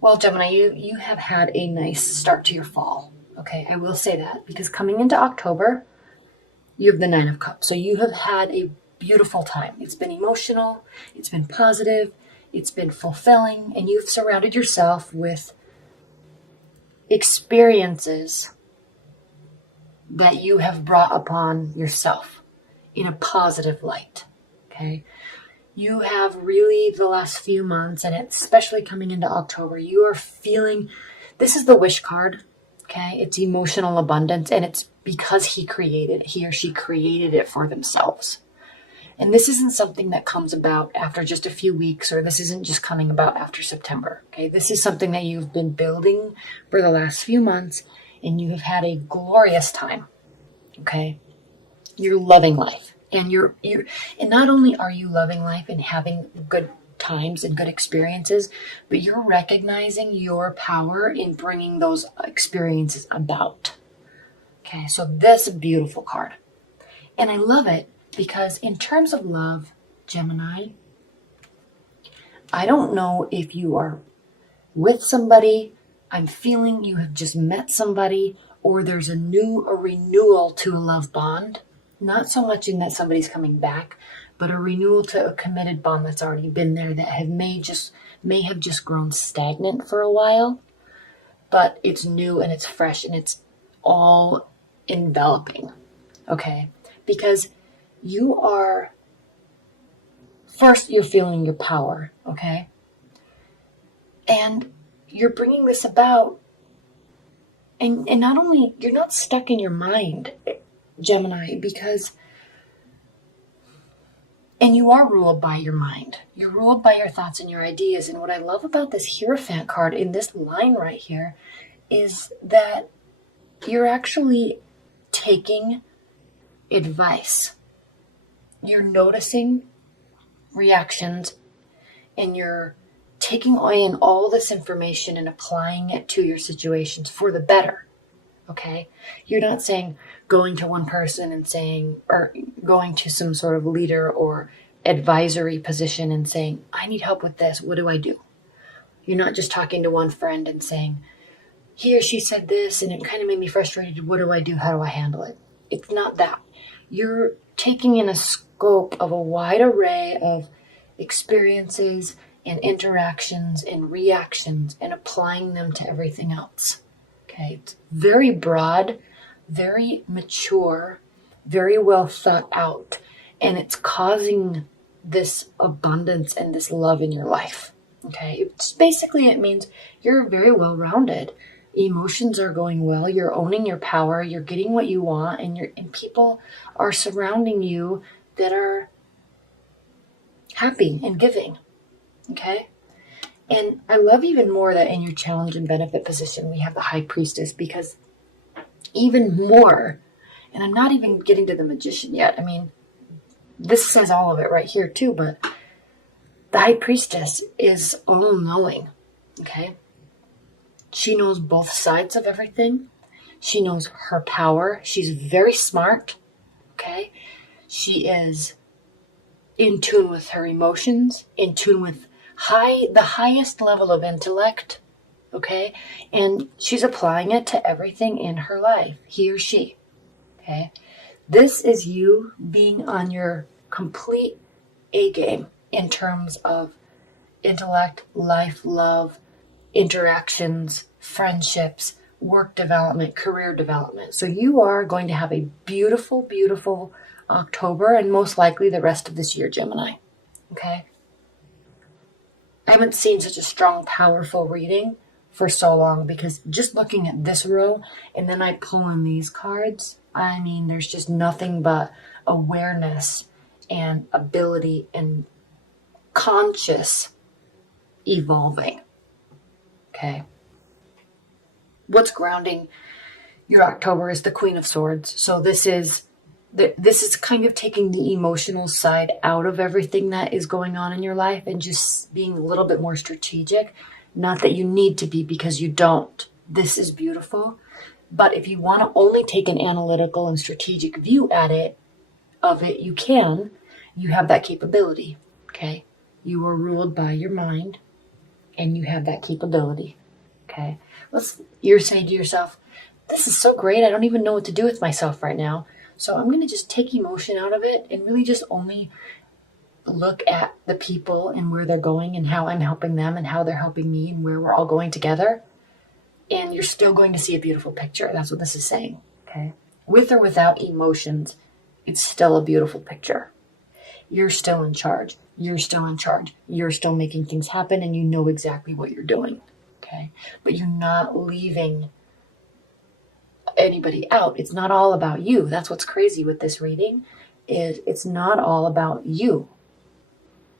Well, Gemini, you have had a nice start to your fall. Okay, I will say that because coming into October, you have the Nine of Cups. So you have had a beautiful time. It's been emotional, it's been positive, it's been fulfilling, and you've surrounded yourself with experiences that you have brought upon yourself in a positive light. Okay. You have really the last few months, and especially coming into October, you are feeling, this is the wish card. Okay. It's emotional abundance, and it's because he or she created it for themselves. And this isn't something that comes about after just a few weeks, or this isn't just coming about after September. Okay. This is something that you've been building for the last few months, and you have had a glorious time. Okay. You're loving life. And and not only are you loving life and having good times and good experiences, but you're recognizing your power in bringing those experiences about. Okay, so this is a beautiful card. And I love it because in terms of love, Gemini, I don't know if you are with somebody, I'm feeling you have just met somebody, or there's a renewal to a love bond. Not so much in that somebody's coming back, but a renewal to a committed bond that's already been there that may have just grown stagnant for a while, but it's new and it's fresh and it's all enveloping. Okay, because you're feeling your power. Okay, and you're bringing this about, and not only you're not stuck in your mind, Gemini, and you are ruled by your mind. You're ruled by your thoughts and your ideas. And what I love about this Hierophant card in this line right here is that you're actually taking advice. You're noticing reactions, and you're taking in all this information and applying it to your situations for the better. Okay, you're not saying going to one person and saying, or going to some sort of leader or advisory position and saying, I need help with this. What do I do? You're not just talking to one friend and saying, he or she said this and it kind of made me frustrated. What do I do? How do I handle it? It's not that. You're taking in a scope of a wide array of experiences and interactions and reactions and applying them to everything else. Okay, it's very broad, very mature, very well thought out, and it's causing this abundance and this love in your life. Okay, it means you're very well rounded. Emotions are going well. You're owning your power. You're getting what you want, and people are surrounding you that are happy and giving. Okay. And I love even more that in your challenge and benefit position, we have the High Priestess, because even more, and I'm not even getting to the Magician yet. I mean, this says all of it right here too, but the High Priestess is all-knowing, okay? She knows both sides of everything. She knows her power. She's very smart, okay? She is in tune with her emotions, in tune with the highest level of intellect, okay? And she's applying it to everything in her life, he or she, okay? This is you being on your complete A game in terms of intellect, life, love, interactions, friendships, work development, career development. So you are going to have a beautiful, beautiful October, and most likely the rest of this year, Gemini, okay? I haven't seen such a strong, powerful reading for so long, because just looking at this row and then I pull in these cards, I mean, there's just nothing but awareness and ability and conscious evolving. Okay. What's grounding your October is the Queen of Swords. So this is kind of taking the emotional side out of everything that is going on in your life and just being a little bit more strategic. Not that you need to be, because you don't. This is beautiful. But if you want to only take an analytical and strategic view of it, you can. You have that capability. Okay. You are ruled by your mind, and you have that capability. Okay. You're saying to yourself, this is so great. I don't even know what to do with myself right now. So I'm going to just take emotion out of it and really just only look at the people and where they're going and how I'm helping them and how they're helping me and where we're all going together. And you're still going to see a beautiful picture. That's what this is saying. Okay. With or without emotions, it's still a beautiful picture. You're still in charge. You're still in charge. You're still making things happen and you know exactly what you're doing. Okay. But you're not leaving anybody out. It's not all about you. That's what's crazy with this reading, is it's not all about you.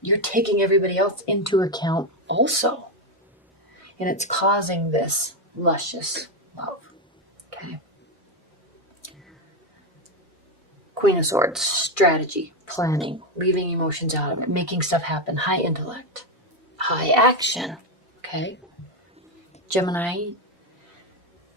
You're taking everybody else into account also. And it's causing this luscious love. Okay. Queen of Swords, strategy, planning, leaving emotions out of it, making stuff happen, high intellect, high action. Okay. Gemini,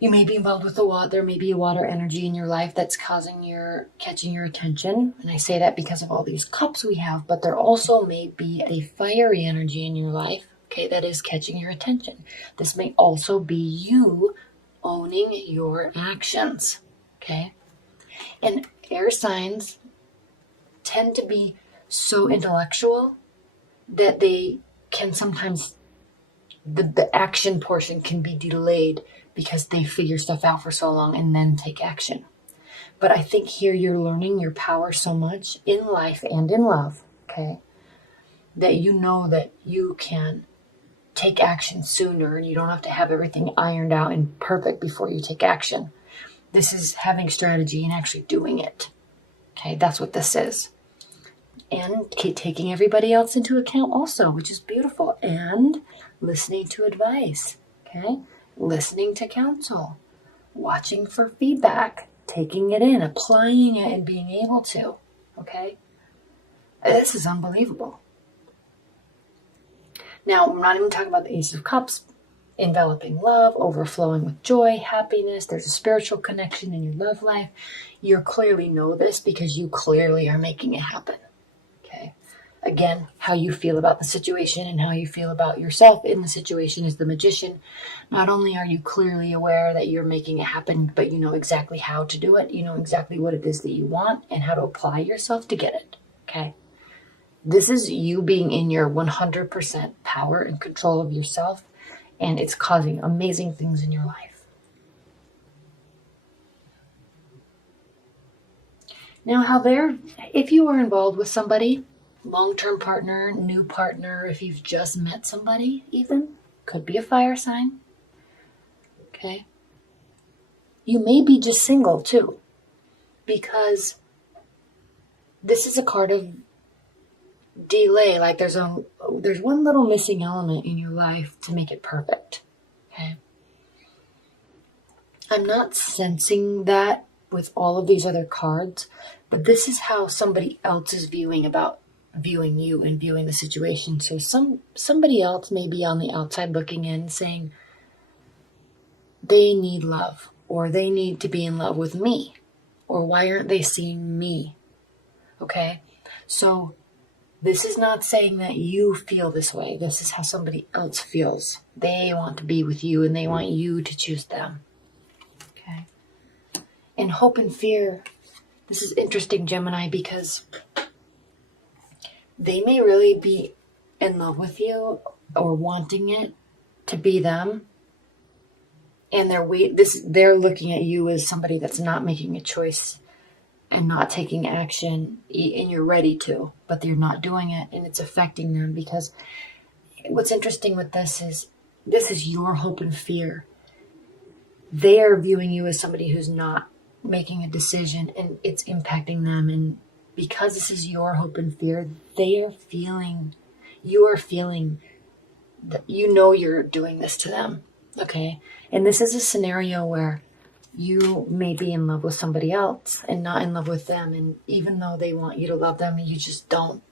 you may be involved with the water. There may be a water energy in your life that's catching your attention. And I say that because of all these cups we have, but there also may be a fiery energy in your life, okay, that is catching your attention. This may also be you owning your actions, okay? And air signs tend to be so intellectual that they can sometimes, the action portion can be delayed because they figure stuff out for so long and then take action. But I think here you're learning your power so much in life and in love, okay, that you know that you can take action sooner and you don't have to have everything ironed out and perfect before you take action. This is having strategy and actually doing it. Okay, that's what this is. And taking everybody else into account also, which is beautiful. And listening to advice, okay? Listening to counsel, watching for feedback, taking it in, applying it, and being able to, okay? This is unbelievable. Now, we're not even talking about the Ace of Cups, enveloping love, overflowing with joy, happiness. There's a spiritual connection in your love life. You clearly know this because you clearly are making it happen, okay? Again, how you feel about the situation and how you feel about yourself in the situation is the Magician. Not only are you clearly aware that you're making it happen, but you know exactly how to do it. You know exactly what it is that you want and how to apply yourself to get it, okay? This is you being in your 100% power and control of yourself, and it's causing amazing things in your life. Now, if you are involved with somebody, long-term partner, new partner, if you've just met somebody even, could be a fire sign, okay? You may be just single too, because this is a card of delay. Like there's one little missing element in your life to make it perfect, okay? I'm not sensing that with all of these other cards, but this is how somebody else is viewing you and viewing the situation. So somebody else may be on the outside looking in saying they need love, or they need to be in love with me, or why aren't they seeing me? Okay, so this is not saying that you feel this way. This is how somebody else feels. They want to be with you and they want you to choose them. Okay, and hope and fear. This is interesting, Gemini, because they may really be in love with you or wanting it to be them. And they're looking at you as somebody that's not making a choice and not taking action, and you're ready to, but they're not doing it, and it's affecting them. Because what's interesting with this is your hope and fear. They are viewing you as somebody who's not making a decision, and it's impacting them. And because this is your hope and fear, you are feeling that you know you're doing this to them. Okay. And this is a scenario where you may be in love with somebody else and not in love with them. And even though they want you to love them, you just don't.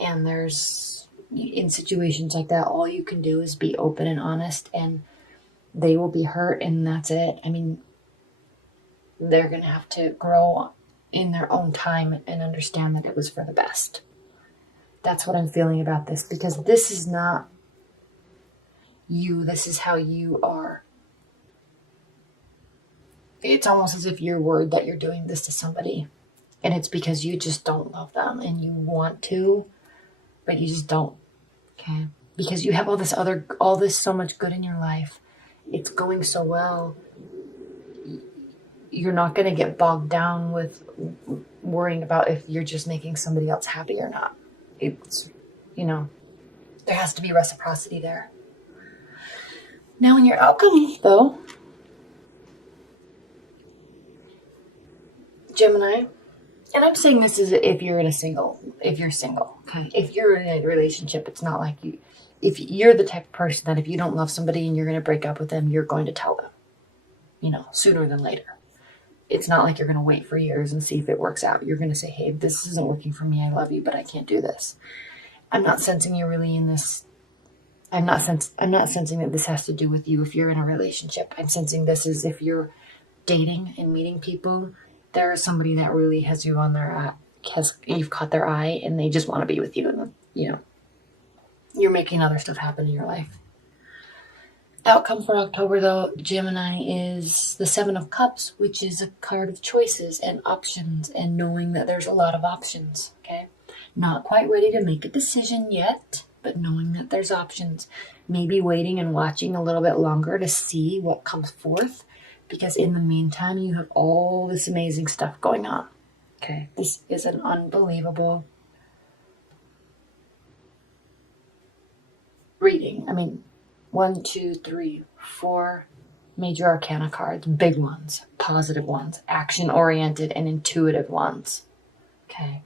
And in situations like that, all you can do is be open and honest, and they will be hurt, and that's it. I mean, they're going to have to grow in their own time and understand that it was for the best. That's what I'm feeling about this, because this is not you. This is how you are. It's almost as if you're worried that you're doing this to somebody. And it's because you just don't love them and you want to, but you just don't. Okay? Because you have all this so much good in your life. It's going so well. You're not going to get bogged down with worrying about if you're just making somebody else happy or not. It's, there has to be reciprocity there. Now in your outcome, though, Gemini, and I'm saying this is if you're single, okay? If you're in a relationship, it's not like if you're the type of person that if you don't love somebody and you're going to break up with them, you're going to tell them, sooner than later. It's not like you're going to wait for years and see if it works out. You're going to say, hey, this isn't working for me. I love you, but I can't do this. I'm not sensing you're really in this. I'm not sensing that this has to do with you if you're in a relationship. I'm sensing this is if you're dating and meeting people, there is somebody that really has you on their you've caught their eye and they just want to be with you. And, you're making other stuff happen in your life. Outcome for October, though, Gemini, is the Seven of Cups, which is a card of choices and options and knowing that there's a lot of options, okay? Not quite ready to make a decision yet, but knowing that there's options. Maybe waiting and watching a little bit longer to see what comes forth, because in the meantime, you have all this amazing stuff going on, okay? This is an unbelievable reading. I mean, 1, 2, 3, 4 major arcana cards, big ones, positive ones, action-oriented and intuitive ones. Okay.